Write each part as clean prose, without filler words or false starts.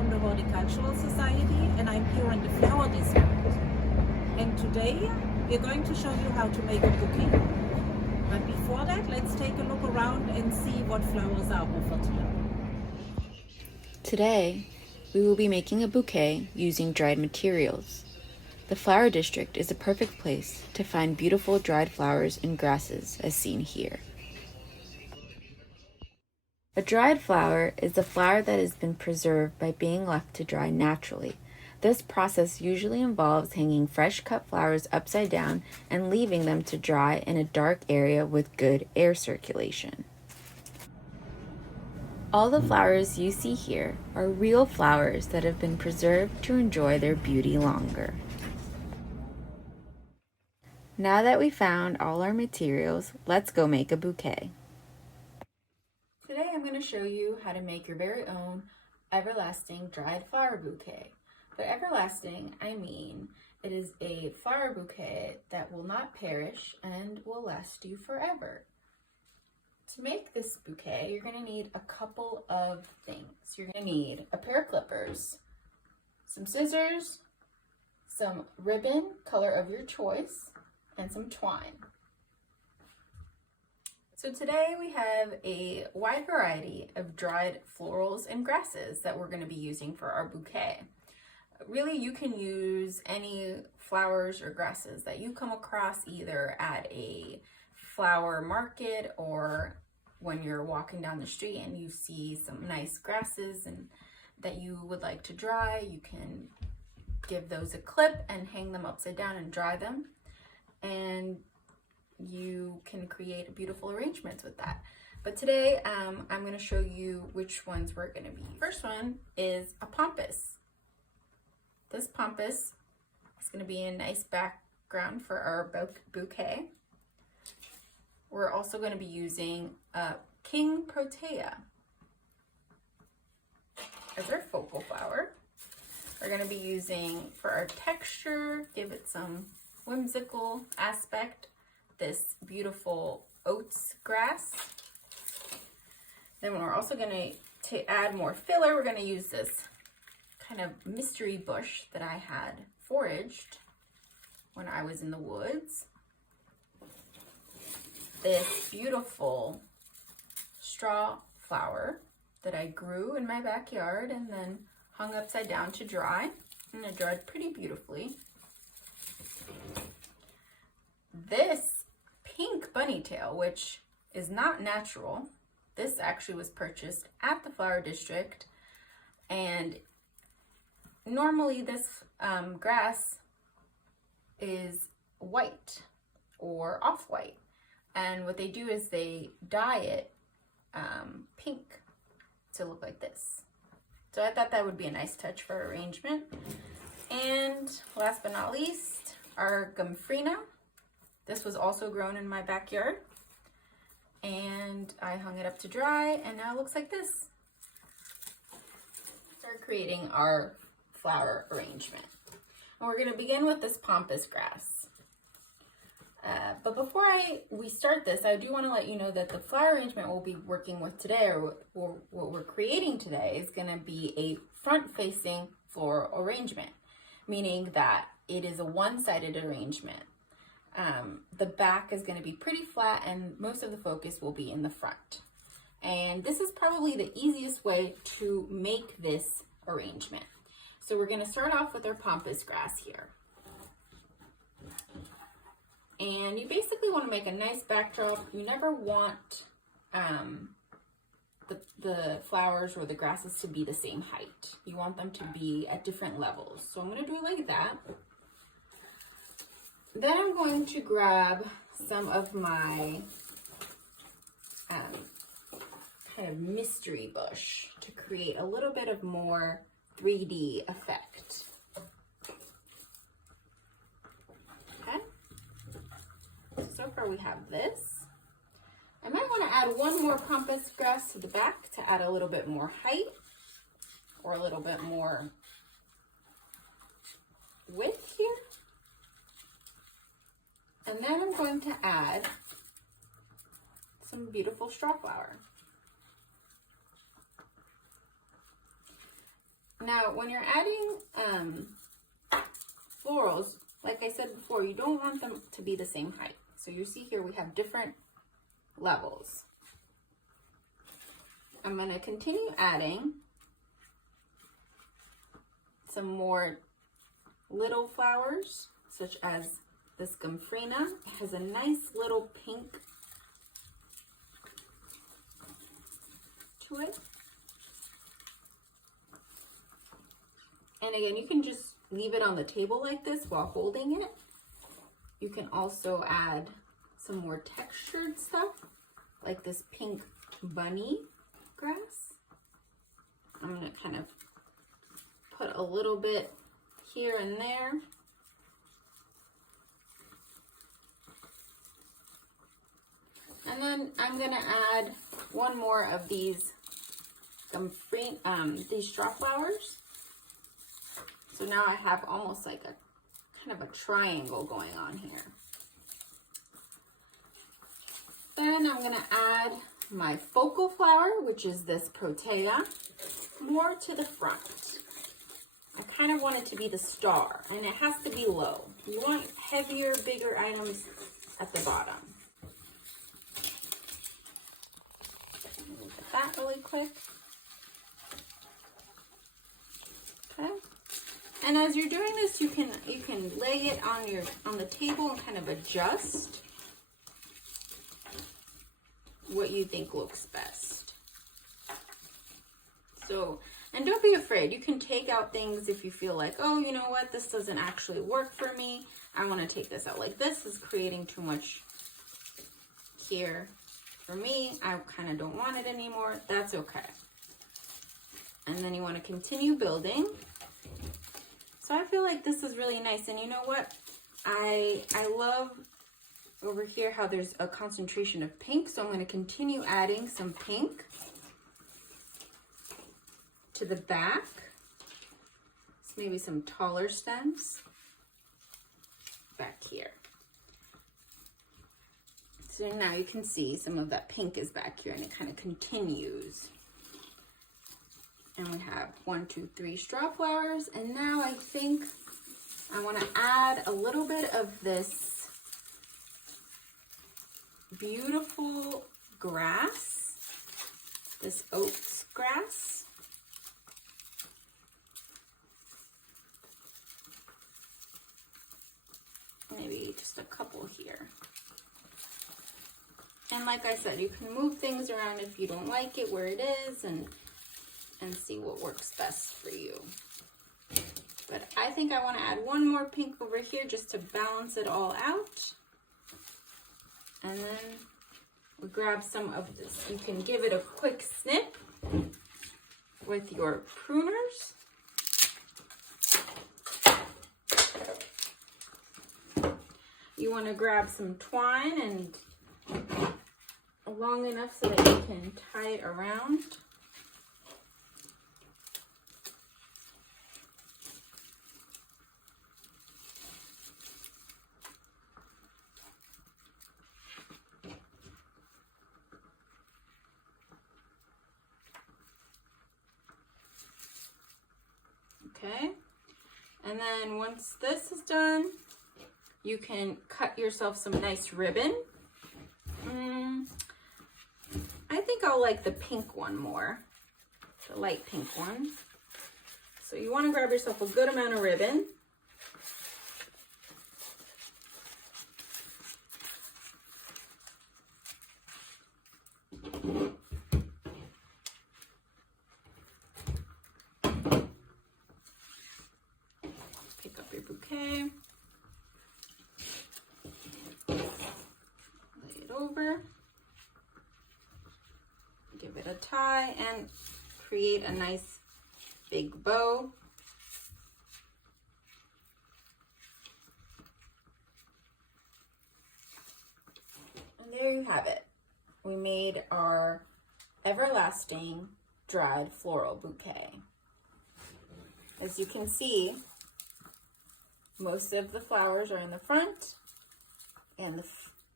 from the Horticultural Society, and I'm here in the flower district. And today we're going to show you how to make a bouquet. But before that, let's take a look around and see what flowers are offered here. Today, we will be making a bouquet using dried materials. The flower district is a perfect place to find beautiful dried flowers and grasses as seen here. A dried flower is a flower that has been preserved by being left to dry naturally. This process usually involves hanging fresh cut flowers upside down and leaving them to dry in a dark area with good air circulation. All the flowers you see here are real flowers that have been preserved to enjoy their beauty longer. Now that we found all our materials, let's go make a bouquet. Today I'm going to show you how to make your very own everlasting dried flower bouquet. By everlasting, I mean it is a flower bouquet that will not perish and will last you forever. To make this bouquet, you're going to need a couple of things. You're going to need a pair of clippers, some scissors, some ribbon, color of your choice, and some twine. So today we have a wide variety of dried florals and grasses that we're going to be using for our bouquet. Really, you can use any flowers or grasses that you come across either at a flower market or when you're walking down the street and you see some nice grasses and that you would like to dry. You can give those a clip and hang them upside down and dry them, and you can create beautiful arrangements with that. But today I'm going to show you which ones we're going to be. First one is a pampas. This pampas is going to be a nice background for our bouquet. We're also going to be using a king protea as our focal flower. We're going to be using, for our texture, give it some whimsical aspect, this beautiful oats grass. Then we're also going to add more filler. We're going to use this kind of mystery bush that I had foraged when I was in the woods. This beautiful straw flower that I grew in my backyard and then hung upside down to dry, and it dried pretty beautifully. This pink bunny tail, which is not natural, this actually was purchased at the flower district, and normally this grass is white or off-white, and what they do is they dye it pink to look like this. So I thought that would be a nice touch for arrangement. And last but not least, our gomphrena. This was also grown in my backyard, and I hung it up to dry, and now it looks like this. Start creating our flower arrangement. And we're going to begin with this pampas grass. But before we start this, I do want to let you know that the flower arrangement we'll be working with today, or what we're creating today, is going to be a front-facing floral arrangement, meaning that it is a one-sided arrangement. The back is going to be pretty flat, and most of the focus will be in the front. And this is probably the easiest way to make this arrangement. So we're going to start off with our pampas grass here. And you basically want to make a nice backdrop. You never want the flowers or the grasses to be the same height. You want them to be at different levels. So I'm going to do it like that. Then I'm going to grab some of my kind of mystery bush to create a little bit of more 3D effect. So far we have this. I might want to add one more pampas grass to the back to add a little bit more height or a little bit more width here. And then I'm going to add some beautiful straw flower. Now, when you're adding florals, like I said before, you don't want them to be the same height. So you see here we have different levels. I'm going to continue adding some more little flowers, such as this Gomphrena. It has a nice little pink to it. And again, you can just leave it on the table like this while holding it. You can also add some more textured stuff, like this pink bunny grass. I'm going to kind of put a little bit here and there. And then I'm going to add one more of these these straw flowers. So now I have almost like a kind of a triangle going on here. Then I'm going to add my focal flower, which is this Protea, more to the front. I kind of want it to be the star, and it has to be low. You want heavier, bigger items at the bottom. Look at that really quick. Okay. And as you're doing this, you can lay it on the table and kind of adjust what you think looks best. So, and don't be afraid. You can take out things if you feel like, oh, you know what, this doesn't actually work for me. I want to take this out. Like this is creating too much here for me. I kind of don't want it anymore. That's okay. And then you want to continue building. So I feel like this is really nice. And you know what? I love over here how there's a concentration of pink. So I'm going to continue adding some pink to the back. So maybe some taller stems back here. So now you can see some of that pink is back here and it kind of continues. And we have 1, 2, 3 straw flowers. And now I think I want to add a little bit of this beautiful grass, this oats grass. Maybe just a couple here. And like I said, you can move things around if you don't like it where it is and see what works best for you. But I think I want to add one more pink over here just to balance it all out. And then we grab some of this. You can give it a quick snip with your pruners. You want to grab some twine and long enough so that you can tie it around. Okay, and then once this is done, you can cut yourself some nice ribbon. I think I'll like the pink one more, the light pink one. So you want to grab yourself a good amount of ribbon. Pick up your bouquet. Lay it over. Give it a tie and create a nice big bow. And there you have it. We made our everlasting dried floral bouquet. As you can see, most of the flowers are in the front and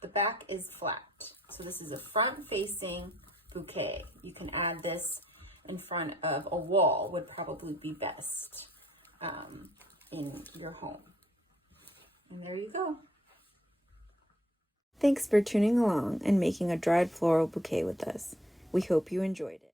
the back is flat. So this is a front-facing bouquet. You can add this in front of a wall would probably be best in your home. And there you go. Thanks for tuning along and making a dried floral bouquet with us. We hope you enjoyed it.